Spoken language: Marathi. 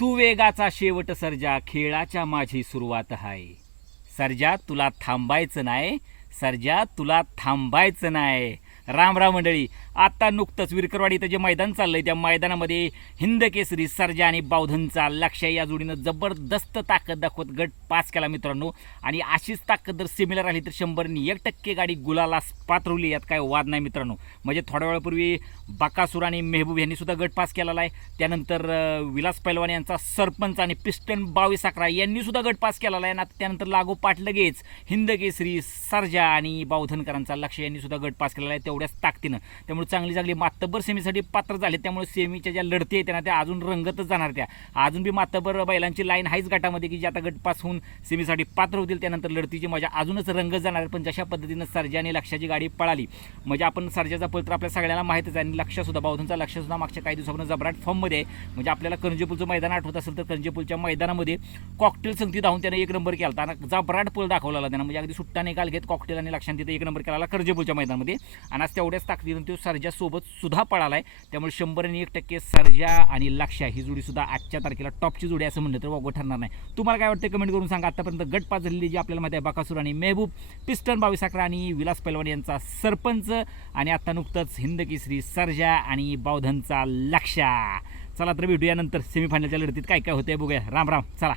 तू वेगाचा शेवट सर्जा खेळाच्या माझी सुरुवात आहे सर्जा तुला थांबायचं नाही सर्जा तुला थांबायचं नाही राम राम मंडळी आत्ता नुकतंच विरकरवाडी इथं जे मैदान चाललंय त्या मैदानामध्ये हिंद केसरी सर्जा आणि बावधनचा लक्ष या जोडीनं जबरदस्त ताकद दाखवत गट पास केला मित्रांनो. आणि अशीच ताकद जर सिमिलर आली तर शंभरनी एक टक्के गाडी गुलाला पात्रवली यात काय वाद नाही मित्रांनो. म्हणजे थोड्या वेळापूर्वी बाकासूर आणि मेहबूब यांनी सुद्धा गट पास केलेला आहे. त्यानंतर विलास पैलवान यांचा सरपंच आणि पिस्टन बावीस अकरा यांनी सुद्धा गट पास केलेला आहे. आणि त्यानंतर लागोपाठ लगेच हिंद केसरी सर्जा आणि बावधनकरांचा लक्ष यांनी सुद्धा गट पास केलेला आहे तेवढ्याच ताकदीनं. त्यामुळे चांगली चांगली मातब्बर सेमीसाठी पात्र झाले. त्यामुळे सेमीच्या ज्या लढती आहेत त्यांना त्या अजून रंगतच जाणार त्या. अजून बी मातब्बर बैलांची लाईन आहेच गटामध्ये की जे आता गट पास होऊन सेमीसाठी पात्र होतील त्यानंतर लढतीची मजा अजूनच रंगत जाणार. आहे. पण जशा पद्धतीनं सर्जा आणि लक्षाची गाडी पळाली म्हणजे आपण सर्जाचा पळ तर आपल्या सगळ्यांना माहितच आहे. आणि लक्षसुद्धा बावधनचा लक्षसुद्धा मागच्या काही दिवसापासून जबराट फॉर्ममध्ये आहे. म्हणजे आपल्याला करंजेपूलचं मैदान आठवत असेल तर करंजेपूलच्या मैदानामध्ये कॉकटेल संगती धावून त्याने एक नंबर केला आणि जबराट पळ दाखवला त्यांना. म्हणजे अगदी सुट्टा निकाल घेत कॉकटेल आणि लक्षात तिथे एक नंबर केला करंजेपूलच्या मैदानामध्ये. आणि आज तेवढ्याच ताकदीनं तो सर्जा सोबत सुद्धा पळाला आहे त्यामुळे शंभर आणि एक टक्के सर्जा आणि लक्षा ही जोडी सुद्धा आजच्या तारखेला टॉपची जोडी असं म्हणलं तर वागो ठरणार नाही. तुम्हाला काय वाटतं कमेंट करून सांगा. आतापर्यंत गट पाच झालेली जी आपल्याला माहिती आहे बाकासूर आणि मेहबूब पिस्टन बावीस अकरा आणि विलास पैलवान यांचा सरपंच आणि आता नुकतंच हिंद केसरी सर्जा आणि बावधनचा लक्षा चला तर भेटूया नंतर सेमीफायनलच्या लढतीत. काय काय होतंय बघूया. राम राम चला.